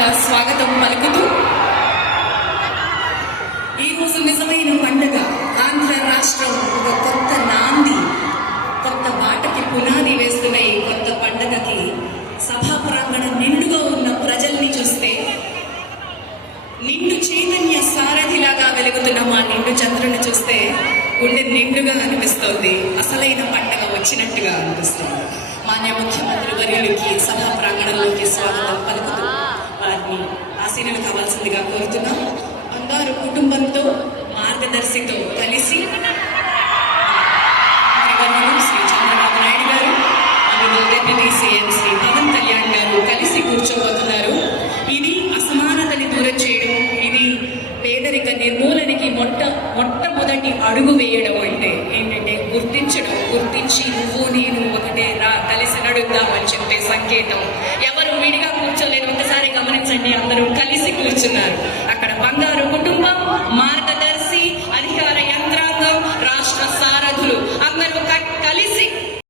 ఘనంగా స్వాగతం పలుకుతూ ఈ రోజు నిజమైన పండుగ. ఆంధ్ర రాష్ట్రం ఒక కొత్త నాంది, కొత్త బాటకి పునాది వేస్తున్న ఈ కొత్త పండుగకి సభా ప్రాంగణం నిండుగా ఉన్న ప్రజల్ని చూస్తే నిండు చైతన్య సారథిలాగా వెలుగుతున్న మా నిండు చంద్రుని చూస్తే గుండె నిండుగా అనిపిస్తోంది. అసలైన పండుగ వచ్చినట్టుగా అనిపిస్తుంది. మాన్య ముఖ్యమంత్రి వర్యులకి సభా ప్రాంగణంలోకి స్వాగతం పలుకుతూ వారిని ఆశీనులు కావాల్సిందిగా కోరుతున్నాం. బంగారు కుటుంబంతో మార్గదర్శితో కలిసి శ్రీ చంద్రబాబు నాయుడు గారు మరియు డిప్యూటీ సీఎం శ్రీ పవన్ కళ్యాణ్ గారు కలిసి కూర్చోబోతున్నారు. ఇది అసమానతని దూరం చేయడం, ఇది పేదరిక నిర్మూలనకి మొట్టమొదటి అడుగు వేయడం. అంటే ఏంటంటే గుర్తించడం, గుర్తించి నువ్వు నేను ఒకటే రా కలిసి నడుద్దామని చెప్పే సంకేతం. ఎవరు విడిగా కూర్చోలేదు, ఒకసారి గమనించండి, అందరూ కలిసి కూర్చున్నారు. అక్కడ బంగారు కుటుంబం, మార్గదర్శి, అధికార యంత్రాంగం, రాష్ట్ర